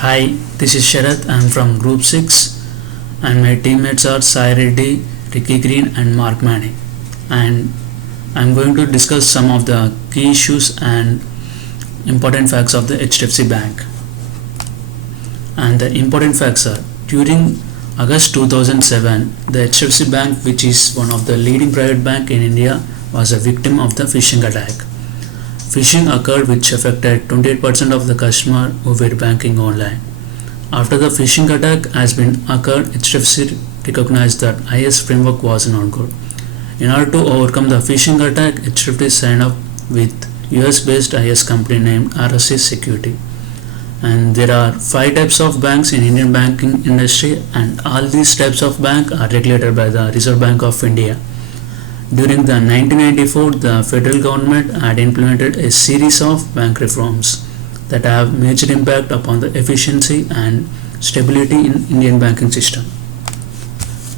Hi, this is Sharath. I'm from Group 6 and my teammates are Sai Reddy, Ricky Green and Mark Manning. And I'm going to discuss some of the key issues and important facts of the HDFC Bank. And the important facts are, during August 2007, the HDFC Bank, which is one of the leading private bank in India, was a victim of the phishing attack. Phishing occurred which affected 28% of the customers who were banking online. After the phishing attack has been occurred, HDFC recognized that IS framework was not good. In order to overcome the phishing attack, HDFC signed up with US-based IS company named RSC Security. And there are 5 types of banks in Indian banking industry, and all these types of bank are regulated by the Reserve Bank of India. During the 1994, the federal government had implemented a series of bank reforms that have major impact upon the efficiency and stability in Indian banking system.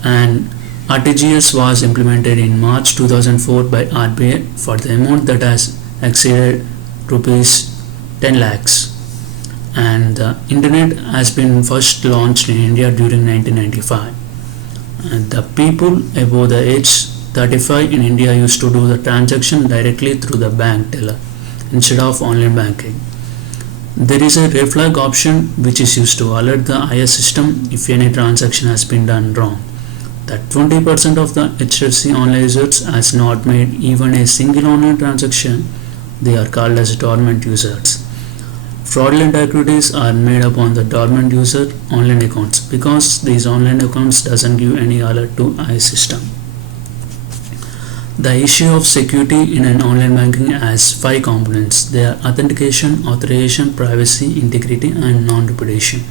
And RTGS was implemented in March 2004 by RBI for the amount that has exceeded rupees 10 lakhs. And the internet has been first launched in India during 1995. And the people above the age 35 in India used to do the transaction directly through the bank teller instead of online banking. There is a red flag option which is used to alert the IS system if any transaction has been done wrong. That 20% of the HDFC online users has not made even a single online transaction. They are called as dormant users. Fraudulent activities are made upon the dormant user online accounts because these online accounts doesn't give any alert to IS system. The issue of security in an online banking has 5 components. They are authentication, authorization, privacy, integrity and non-repudiation.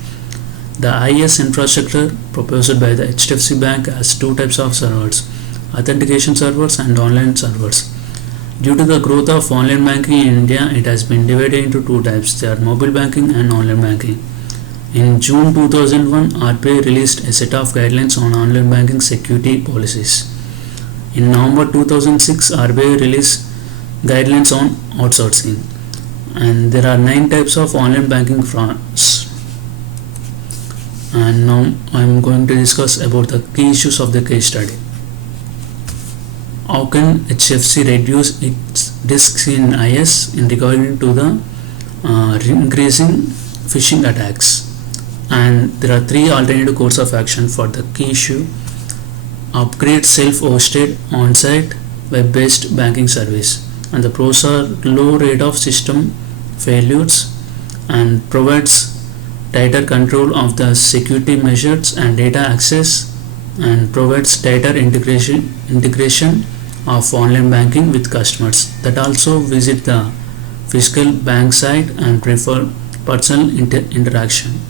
The IS infrastructure proposed by the HDFC Bank has 2 types of servers, authentication servers and online servers. Due to the growth of online banking in India, it has been divided into 2 types. They are mobile banking and online banking. In June 2001, RBI released a set of guidelines on online banking security policies. In November 2006, RBI released guidelines on outsourcing, and there are 9 types of online banking frauds. And now I am going to discuss about the key issues of the case study. How can HDFC reduce its risks in IS in regard to the increasing phishing attacks? And there are 3 alternative course of action for the key issue. Upgrade self-hosted on-site web-based banking service, and the pros are low rate of system failures and provides tighter control of the security measures and data access, and provides tighter integration of online banking with customers that also visit the physical bank site and prefer personal interaction,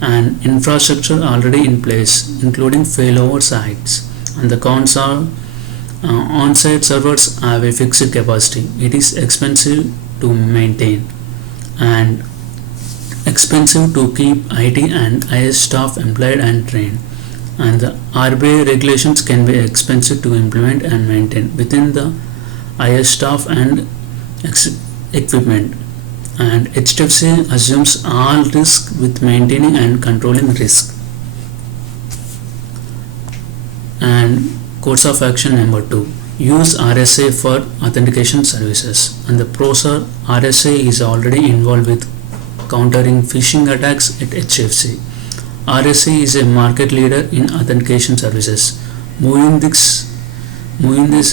and infrastructure already in place including failover sites. And the cons are on-site servers have a fixed capacity. It is expensive to maintain and expensive to keep IT and IS staff employed and trained. And the RBI regulations can be expensive to implement and maintain within the IS staff and equipment. And HDFC assumes all risk with maintaining and controlling risk. And course of action number 2, use RSA for authentication services. And the pros are RSA is already involved with countering phishing attacks at HDFC. RSA is a market leader in authentication services. Moving this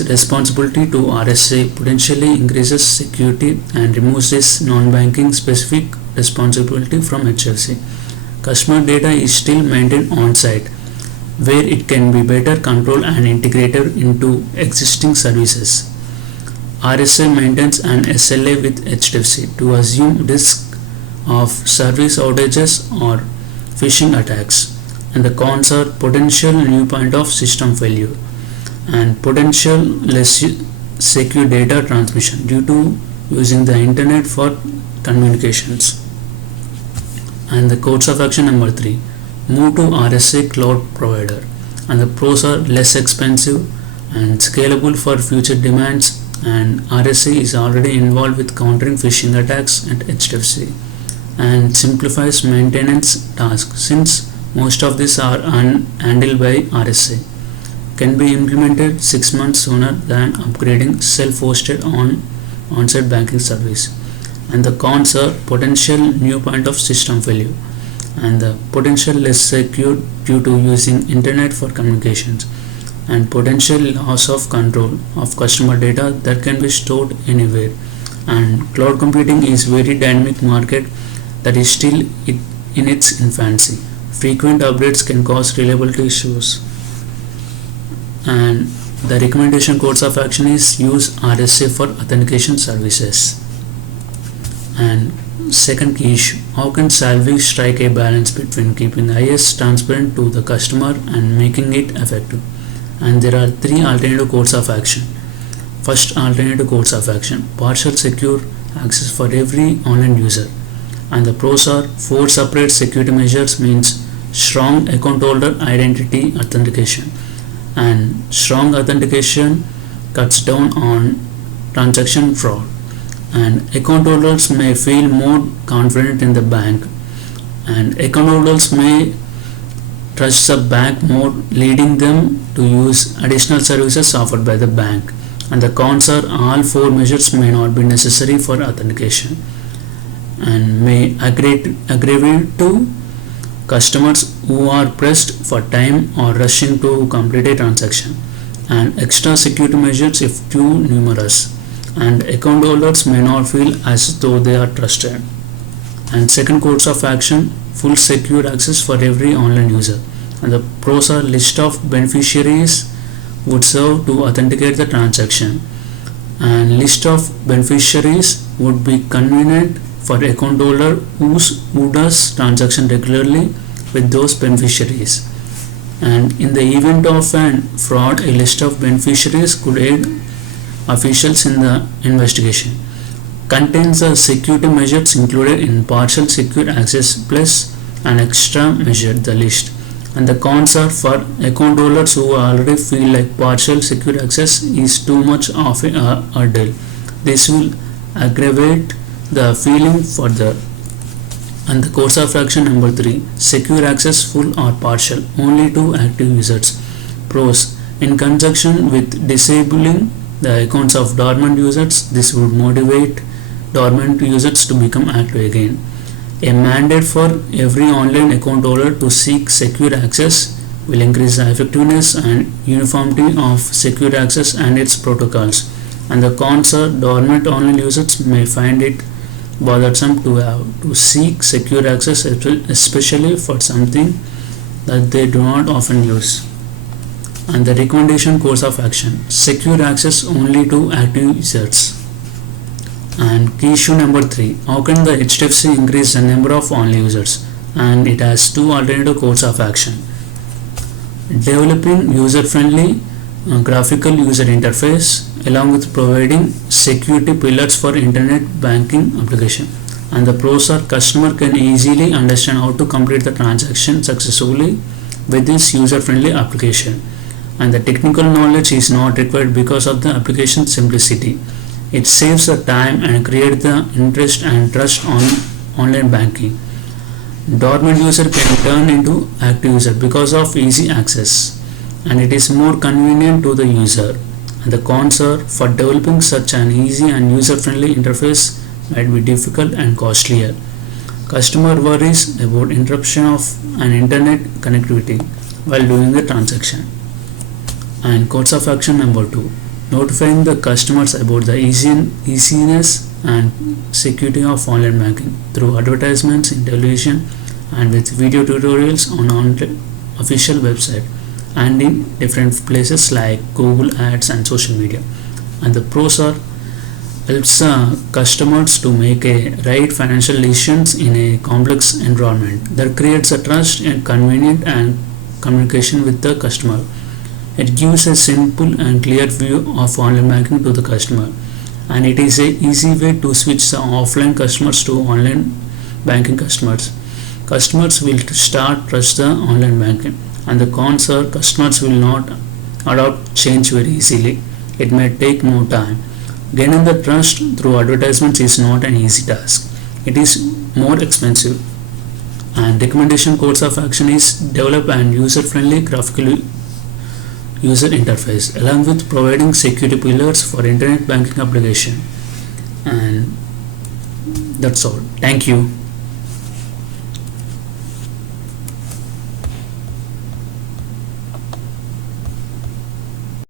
responsibility to RSA potentially increases security and removes this non-banking specific responsibility from HDFC. Customer data is still maintained on-site, where it can be better controlled and integrated into existing services. RSA maintains an SLA with HDFC to assume risk of service outages or phishing attacks. And the cons are potential new point of system failure and potential less secure data transmission due to using the internet for communications. And the course of action number 3, move to RSA cloud provider. And the pros are less expensive and scalable for future demands, and RSA is already involved with countering phishing attacks at HDFC. and simplifies maintenance tasks since most of these are handled by RSA. Can be implemented 6 months sooner than upgrading self-hosted on-site banking service. And the cons are potential new point of system failure and the potential less secure due to using internet for communications and potential loss of control of customer data that can be stored anywhere. And cloud computing is very dynamic market that is still in its infancy. Frequent updates can cause reliability issues. And the recommendation course of action is use RSA for authentication services. And second key issue, how can Salvi strike a balance between keeping IS transparent to the customer and making it effective? And there are three alternative course of action. First alternative course of action, partial secure access for every online user. And the pros are 4 separate security measures means strong account holder identity authentication. And strong authentication cuts down on transaction fraud. And account holders may feel more confident in the bank. And account holders may trust the bank more, leading them to use additional services offered by the bank. And the cons are all 4 measures may not be necessary for authentication and may aggravate to customers who are pressed for time or rushing to complete a transaction. And extra security measures if too numerous. And account holders may not feel as though they are trusted. And second course of action, full secure access for every online user. And the pros are list of beneficiaries would serve to authenticate the transaction. And list of beneficiaries would be convenient for account holder who does transaction regularly with those beneficiaries. And in the event of an fraud, a list of beneficiaries could aid officials in the investigation. Contains the security measures included in partial secure access plus an extra measure, the list. And the cons are for account holders who already feel like partial secure access is too much of a hurdle. This will aggravate the feeling further. And the course of action number 3, secure access full or partial only to active users. Pros, in conjunction with disabling the accounts of dormant users, this would motivate dormant users to become active again. A mandate for every online account holder to seek secure access will increase the effectiveness and uniformity of secure access and its protocols. And the cons are dormant online users may find it bothersome to have to seek secure access, especially for something that they do not often use. And the recommendation course of action, secure access only to active users. And key issue number 3, how can the HDFC increase the number of online users? And it has 2 alternative course of action. Developing user-friendly graphical user interface along with providing security pillars for internet banking application. And the pros are customer can easily understand how to complete the transaction successfully with this user-friendly application. And the technical knowledge is not required because of the application simplicity. It saves the time and creates the interest and trust on online banking. Dormant user can turn into active user because of easy access, and it is more convenient to the user. And the cons are for developing such an easy and user-friendly interface might be difficult and costlier. Customer worries about interruption of an internet connectivity while doing the transaction. And course of action number 2, notifying the customers about the easiness and security of online banking through advertisements in television and with video tutorials on official website and in different places like Google Ads and social media. And the pros are helps customers to make a right financial decisions in a complex environment that creates a trust and convenient and communication with the customer. It gives a simple and clear view of online banking to the customer, and it is an easy way to switch the offline customers to online banking customers. Customers will start trust the online banking, and the cons are customers will not adopt change very easily. It may take more time. Gaining the trust through advertisements is not an easy task. It is more expensive. And recommendation course of action is develop an user-friendly graphical user interface along with providing security pillars for internet banking application. And that's all. Thank you.